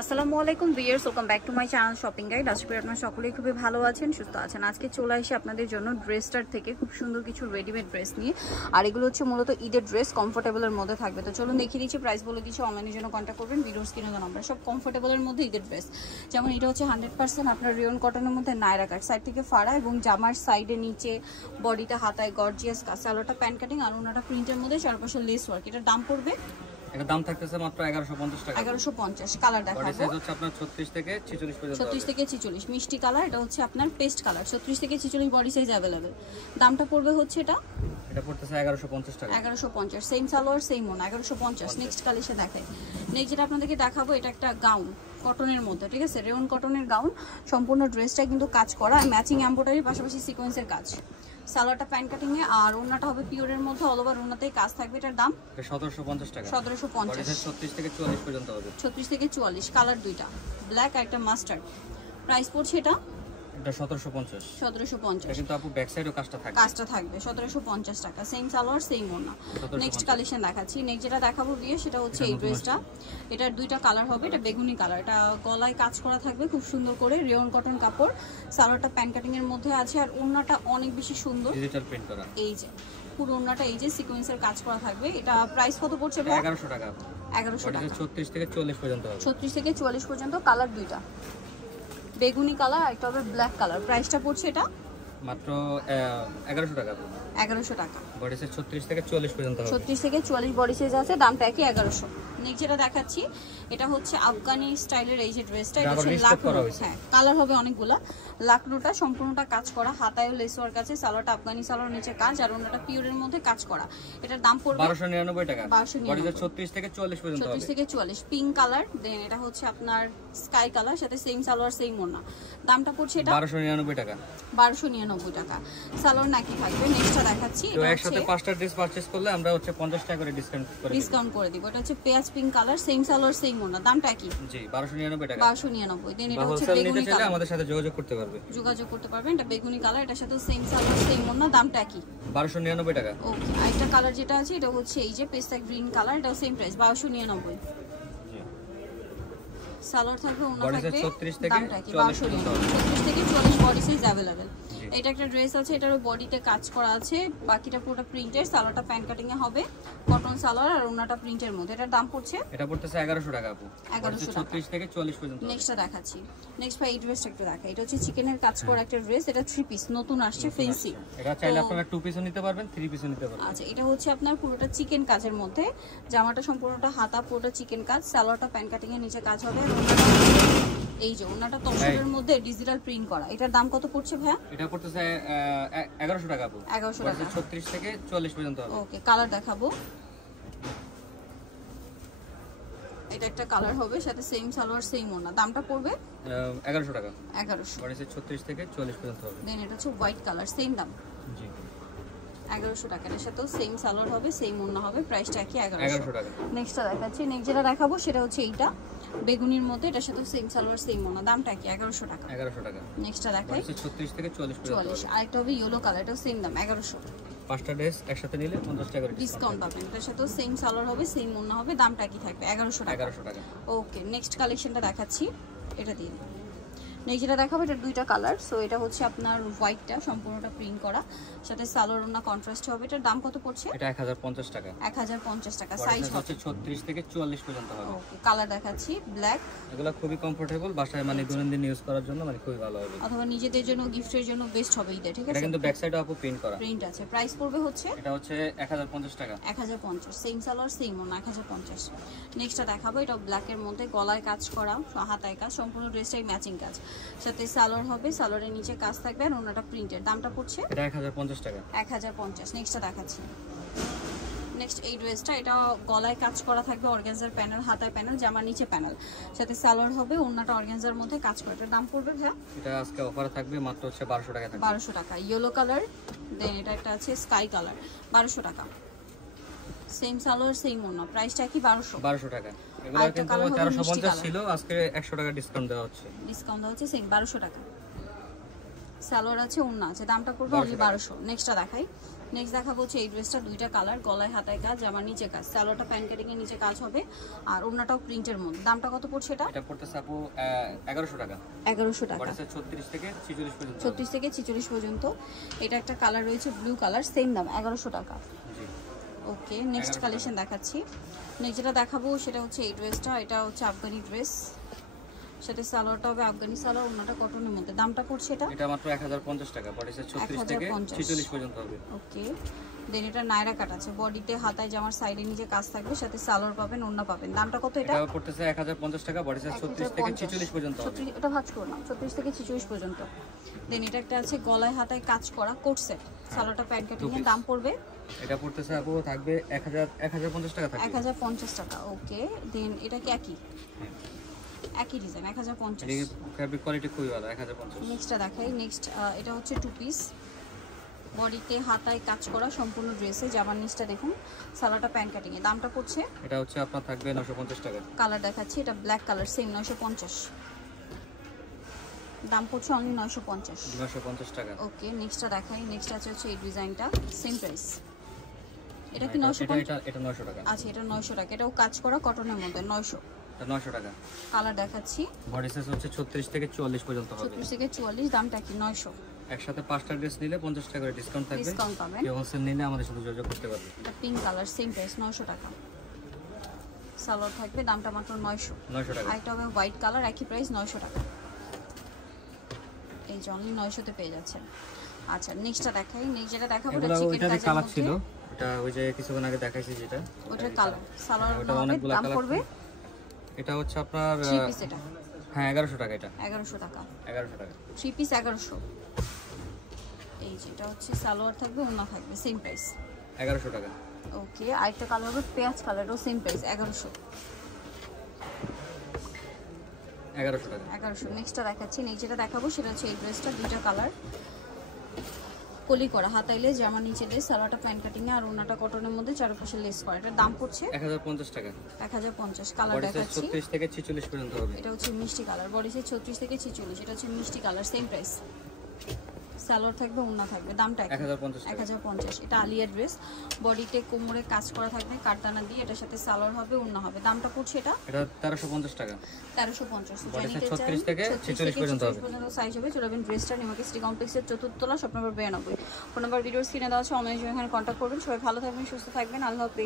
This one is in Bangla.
আসসালামু আলাইকুম viewers, welcome back to my channel shopping guide. আশা করি আপনারা সকলেই খুবই ভালো আছেন, সুস্থ আছেন। আজকে চলে আসি আপনাদের জন্য ড্রেসটার থেকে খুব সুন্দর কিছু রেডিমেড ড্রেস নিয়ে। আর এগুলো হচ্ছে মূলত ঈদের ড্রেস, কমফোর্টেবলের মধ্যে থাকবে। তো চলুন দেখিয়ে দিচ্ছি, প্রাইস বলে দিচ্ছি। অনলাইনের জন্য কন্ট্যাক্ট করবেন, ভিডিওর স্ক্রিনে দেওয়া নাম্বার। সব কমফোর্টেবলের মধ্যে ঈদের ড্রেস। যেমন এটা হচ্ছে 100% আপনার রিয়ন কটনের মধ্যে নায়রা কাট, সাইড থেকে ফাড়া এবং জামার সাইডে নিচে বডিটা হাতায় গর্জিয়াস কাজ, সালোয়ারটা প্যান্ট কাটিং আর ওনাটা প্রিন্টের মধ্যে চারপাশে লেস ওয়ার্ক। এটার দাম পড়বে, এটার দাম থাকতেছে মাত্র 1150 টাকা। 1150। কালার দেখাবো, বডি সাইজ হচ্ছে আপনার 36 থেকে 46 পর্যন্ত। 36 থেকে 46 মিষ্টি কালার। এটা হচ্ছে আপনার পেস্ট কালার। 36 থেকে 46 বডি সাইজ अवेलेबल। দামটা পড়বে হচ্ছে এটা পড়তেছে 1150 টাকা। 1150। সেম সালোয়ার সেম ওনা, 1150। নেক্সট কালেকশন দেখাই। নেক্সট যেটা আপনাদেরকে দেখাবো, এটা একটা গাউন কটনের মধ্যে, ঠিক আছে, রেয়ন কটনের গাউন। সম্পূর্ণ ড্রেসটা কিন্তু কাজ করা, ম্যাচিং এমব্রয়ডারির পাশাপাশি সিকোয়েন্সের কাজ। সালোয়ারটা প্যান্ট কাটিং এ আর ওন্নাটা হবে পিওরের মধ্যে, অল ওভার ওন্নাতেই কাজ থাকবে। এটার দাম 1750 টাকা। 1750। 36 থেকে 44 পর্যন্ত হবে। 36 থেকে 44। কালার দুইটা, ব্ল্যাক আর একটা মাস্টার্ড। প্রাইস পড়ছে এটা 1750। 1750। কিন্তু আপু ব্যাক সাইডেও কাজটা থাকবে 1750 টাকা। সেম সালোয়ার সেম ওড়না। নেক্সট কালেকশন দেখাচ্ছি। নেক্সট যেটা দেখাবো দিয়ে সেটা হচ্ছে এই ড্রেসটা। এটার দুইটা কালার হবে। এটা বেগুনি কালার, এটা গলায় কাজ করা থাকবে খুব সুন্দর করে, রেয়ন কটন কাপড়। সালোয়ারটা প্যান্ট কাটিং এর মধ্যে আছে আর ওড়নাটা অনেক বেশি সুন্দর, ডিজিটাল প্রিন্ট করা। এই যে পুরো ওড়নাটা এই যে সিকোয়েন্সের কাজ করা থাকবে। এটা প্রাইস কত পড়ছে? 1100 টাকা। 1100 টাকা। 36 থেকে 44 পর্যন্ত হবে। 36 থেকে 44 পর্যন্ত। কালার দুইটা, বেগুনি কালার আর একটা হবে ব্ল্যাক কালার। প্রাইসটা পড়ছে এটা মাত্র 1100 টাকা। 1100 টাকা। বডি সাইজ 36 থেকে 44 পর্যন্ত হবে। 36 থেকে 44 বডি সাইজ আছে, দামটা একই 1100। নেক্সট যেটা দেখাচ্ছি, এটা হচ্ছে আফগানি স্টাইলের এই যে ড্রেসটা। এটা হচ্ছে লাকনো, হ্যাঁ কালার হবে অনেকগুলা। লাকনোটা সম্পূর্ণটা কাজ করা, হাতায়ও লেস ওয়ার্ক আছে। সালোয়ারটা আফগানি সালোয়ার, নিচে কাজ আর ওনাটা পিওরের মধ্যে কাজ করা। এটার দাম পড়বে 1299 টাকা। 1299। বডি সাইজ 36 থেকে 44 পর্যন্ত হবে। 36 থেকে 44। Pink colour. দেন এটা হচ্ছে আপনার স্কাই কালার, সাথে সেম সালোয়ার সেম ওড়না। দামটা পড়ছে এটা 1299 টাকা। 1299 টাকা। সালোয়ার নাকি থাকবে। নেক্সটটা দেখাচ্ছি। তো একসাথে 5টা ড্রেস পারচেজ করলে আমরা হচ্ছে 50 টাকা করে ডিসকাউন্ট করে দিব। এটা হচ্ছে পেঁয়াজ pink colour, same salwar same ওড়না। দামটা কি? জি 1299 টাকা। 1299। দেন এটা হচ্ছে বেগুনি কালার, আমাদের সাথে যোগাযোগ করতে পারবেন। এটা বেগুনি কালার, এটার সাথে সেম সালোয়ার সেম ওড়না। দামটা কি? 1299 টাকা। ওকে। আরেকটা কালার যেটা আছে এটা হচ্ছে এই যে পেস্তা গ্রিন কালার, এটাও সেম প্রাইস 1299। সালোয়ার থাকবে, ওড়না থাকবে। 36 থেকে 40 থেকে 44 বডি সাইজ अवेलेबल। এটা একটা ড্রেস আছে, এটারও বডিতে কাজ করা আছে, বাকিটা পুরোটা প্রিন্টের। সালোয়ারটা প্যান্ট কাটিং এ হবে, কটন সালোয়ার আর ওড়নাটা প্রিন্টের মধ্যে। এটার দাম পড়ছে, এটা পড়তেছে 1100 টাকা আপু। 1100 টাকা। 36 থেকে 44 পর্যন্ত। নেক্সটটা দেখাচ্ছি। নেক্সট ভাই এই ড্রেসটা একটু দেখাই। এটা হচ্ছে চিকেনের কাজ করা একটা ড্রেস। এটা 3 পিস নতুন আসছে, ফেন্সি। এটা চাইলে আপনারা 2 পিসও নিতে পারবেন, 3 পিসও নিতে পারবেন। আচ্ছা, এটা হচ্ছে আপনার পুরোটা চিকেন কাজের মধ্যে। জামাটা সম্পূর্ণটা হাতা, পুরোটা চিকেন কাজ। সালোয়ারটা প্যান্ট কাটিং এর নিচে কাজ হবে। এই যে ওনাটা তসরের মধ্যে ডিজিটাল প্রিন্ট করা। এটার দাম কত পড়ছে ভাইয়া? এটা পড়তেছে 1100 টাকা আপু। 1100 টাকা। 36 থেকে 44 পর্যন্ত হবে। ওকে। কালার দেখাবো। এটা একটা কালার হবে, সাথে সেম সালোয়ার সেম ওনা। দামটা পড়বে 1100 টাকা। 1100। বডি সাইজ 36 থেকে 44 পর্যন্ত হবে। দেন এটা হচ্ছে হোয়াইট কালার, সেম দাম। জি 1100 টাকা। এর সাথেও সেম সালোয়ার হবে, সেম ওনা হবে, প্রাইসটা কি? 1100 টাকা। নেক্সটটা দেখাচ্ছি। নেক্সট যেটা দেখাবো সেটা হচ্ছে এইটা বেগুনির মধ্যে, এটার সাথে সেম সালোয়ার সেম ওনা। দামটা কি? 1100 টাকা। 1100 টাকা। নেক্সটটা দেখাই। 36 থেকে 44 পর্যন্ত। 44। আরেকটা হবে ইয়েলো কালার, এটাও সেম দাম 1100। 5টা ড্রেস একসাথে নিলে 50 টাকা করে ডিসকাউন্ট পাবেন। এটার সাথে সেম সালোয়ার হবে, সেম ওড়না হবে। দামটা কি থাকবে? 1100 টাকা। 1100 টাকা। ওকে। নেক্সট কালেকশনটা দেখাচ্ছি, এটা দিয়ে দিন। নেক্সট যেটা দেখাবো, এটা দুইটা কালার। সো এটা হচ্ছে আপনার হোয়াইটটা সম্পূর্ণটা প্রিন্ট করা, সাথে সালোয়ার ওড়না কন্ট্রাস্ট হবে। এটার দাম কত পড়ছে? এটা 1050 টাকা। 1050 টাকা। সাইজ হচ্ছে 36 থেকে 44 পর্যন্ত হবে। ওকে। কালার দেখাচ্ছি, ব্ল্যাক। এগুলো খুবই কমফোর্টেবল, বাসায় মানে দৈনন্দিন ইউজ করার জন্য মানে খুবই ভালো হবে, অথবা নিজেদের জন্য গিফটের জন্য বেস্ট হবে ঈদে, ঠিক আছে। এটা কিন্তু ব্যাক সাইডে আপু প্রিন্ট করা, প্রিন্ট আছে। প্রাইস পড়বে হচ্ছে, এটা হচ্ছে 1050 টাকা। 1050। সেম সালোয়ার সেম ওড়না, 1050। নেক্সটটা দেখাবো, এটা ব্ল্যাকের মধ্যে গলায় কাজ করা, হাতায় কাজ, সম্পূর্ণ ড্রেসটাই ম্যাচিং কাজ, সাথে সালোয়ার হবে, সালোয়ারের নিচে কাজ থাকবে আর ওনাটা প্রিন্টের। দামটা পড়ছে এটা 1050 টাকা। 1050। নেক্সটটা দেখাচ্ছি। নেক্সট এই ড্রেসটা, এটা গলায় কাজ করা থাকবে, অর্গানজার প্যানেল, হাতায় প্যানেল, জামার নিচে প্যানেল, সাথে সালোয়ার হবে, ওনাটা অর্গানজার মধ্যে কাজ করে। এটার দাম পড়বে ভাইয়া? এটা আজকে অফারে থাকবে মাত্র হচ্ছে 1200 টাকা থাকবে। 1200 টাকা। Yellow colour. দেন এটা একটা আছে স্কাই কালার, 1200 টাকা। সেম সালোয়ার সেম ওনা, প্রাইসটা কি? 1200 টাকা। এগুলো কিন্তু 1350 ছিল, আজকে 100 টাকা ডিসকাউন্ট দেওয়া হচ্ছে। ডিসকাউন্ট দেওয়া হচ্ছে, সেম 1200 টাকা। সালোয়ার আছে, ওন্না আছে, দামটা পড়বে অনলি 1200। নেক্সটটা দেখাই। নেক্সট দেখাবো হচ্ছে এই ড্রেসটা, দুইটা কালার, গলায় হাতায় কাজ, জামার নিচে কাজ, সালোয়ারটা প্যান্ট কাটিং এর নিচে কাজ হবে আর ওড়নাটাও প্রিন্টের মধ্যে। দামটা কত পড়ছে এটা? এটা পড়তেছে আপু 1100 টাকা। 1100 টাকা। বডিতে 36 থেকে 46 পর্যন্ত। 36 থেকে 46 পর্যন্ত। এটা একটা কালার রয়েছে ব্লু কালার, সেম দাম 1100 টাকা। জি। ওকে, নেক্সট কালেকশন দেখাচ্ছি। নেক্সট যেটা দেখাবো সেটা হচ্ছে এই ড্রেসটা, এটা হচ্ছে আফগানি ড্রেস, সাথে সালোয়ারটা হবে আফগানি সালোয়ার, ওড়নাটা কটনের মধ্যে। দামটা পড়ছে এটা? এটা মাত্র 1050 টাকা। বডিতে 36 থেকে 46 পর্যন্ত হবে। ওকে, দেন এটা নায়রা কাট আছে, বডিতে হাতায় জামার সাইডে নিচে কাজ থাকবে, সাথে সালোয়ার পাবেন, ওড়না পাবেন। দামটা কত এটা? এটা পড়তেছে 1050 টাকা। বডিতে 36 থেকে 46 পর্যন্ত হবে। এটা ভাঁজ করো না, 36 থেকে 46 পর্যন্ত। দেন এটা একটা আছে গলায় হাতায় কাজ করা কোট সেট, সালোয়ারটা প্যান্ট কাটিং এর। দাম পড়বে? এটা পড়তেছে আপু থাকবে 1050 টাকা থাকবে। 1050 টাকা। ওকে, দেন এটা কি একই ডিজাইন 1050। এই ফেব্রিক কোয়ালিটি খুবই ভালো। 1050। নেক্সটটা দেখাই। নেক্সট এটা হচ্ছে টু পিস, বডিতে হাতায় কাজ করা সম্পূর্ণ ড্রেসে, জামার নিচটা দেখুন, সালোয়ারটা প্যান্ট কাটিং এ। দামটা পড়ছে? এটা হচ্ছে আপনার থাকবে 950 টাকা। কালার দেখাচ্ছি, এটা ব্ল্যাক কালার, সেম 950। দাম পড়ছে অনলি 950 টাকা। ওকে, নেক্সটটা দেখাই। নেক্সট আছে হচ্ছে এই ডিজাইনটা, সেম প্রাইস। এটা কি 950? এটা 900 টাকা। আচ্ছা, এটা 900 টাকা। এটাও কাজ করা কটনের মধ্যে, 900। এটা 900 টাকা। কালার দেখাচ্ছি, বডি সাইজ হচ্ছে 36 থেকে 44 পর্যন্ত হবে। 36 থেকে 44। দামটা কি? 900। একসাথে 5টা ড্রেস নিলে 50 টাকা করে ডিসকাউন্ট থাকবে। ডিসকাউন্ট পাবেন। কেউ হোলসেল নিলে আমাদের সাথে যোগাযোগ করতে পারবে। এটা পিঙ্ক কালার, সেম প্রাইস 900 টাকা। সালোয়ার থাকবে, দামটা মাত্র 900 টাকা। আর এটা হবে হোয়াইট কালার, একই প্রাইস 900 টাকা। এই যে অনলি 900 তে পেয়ে যাচ্ছেন। আচ্ছা, নেক্সটটা দেখাই। নেক্সট যেটা দেখাবো এটা চিকেন কাজের কালার মধ্যে ছিল। এটা ওই যে কিছুক্ষণ আগে দেখাইছি যেটা, ওটার কালার। সালোয়ার ওটা হবে, অনেকগুলো দাম কালার। পড়বে? এটা হচ্ছে আপনার 3 পিস এটা। হ্যাঁ 1100 টাকা। এটা 1100 টাকা। 1100 টাকা। 3 পিস 1100। এই যে এটা হচ্ছে সালোয়ার থাকবে, ওড়না থাকবে, সেম প্রাইস 1100 টাকা। ওকে, আরেকটা কালার হবে পেঁয়াজ কালারও, সেম প্রাইস 1100 টাকা। 1100। নেক্সটটা দেখাচ্ছি। নেক্সট যেটা দেখাবো সেটা হচ্ছে এই ড্রেসটা, দুইটা কালার, কলি করা, হাতায় লেস, জামা নিচে লেস, সালোয়ারটা প্যান্ট কাটিং এ আর ওড়নাটা কটনের মধ্যে, চারপাশে লেস করা। এটার দাম পড়ছে 1050 টাকা। 1050। কালার বডি সাইজ দেখাচ্ছি, 36 থেকে 46 পর্যন্ত হবে। এটা হচ্ছে মিষ্টি কালার, বডি সাইজ 36 থেকে 46। এটা হচ্ছে মিষ্টি কালার, সেম প্রাইস। সালোয়ার থাকবে, ওড়না থাকবে, দামটা 1050। এটা আলিয়া ড্রেস, বডিতে কোমরে কাজ করা থাকবে কাটদানা দিয়ে, এটার সাথে সালোয়ার হবে, ওড়না হবে। দামটা পড়ছে এটা 1350 টাকা। 1350। বডি সাইজ 36 থেকে 46 পর্যন্ত হবে। সাইজ হবে। চলে যাবেন ড্রেসটা নিমাকে সিটি কমপ্লেক্সের 4th তলা, শপ নম্বর 92। ফোন নাম্বার ভিডিওর স্ক্রিনে দেওয়া আছে, অনলাইনে এখানে কন্ট্যাক্ট করবেন। সবাই ভালো থাকবেন, সুস্থ থাকবেন, আল্লাহ হাফেজ।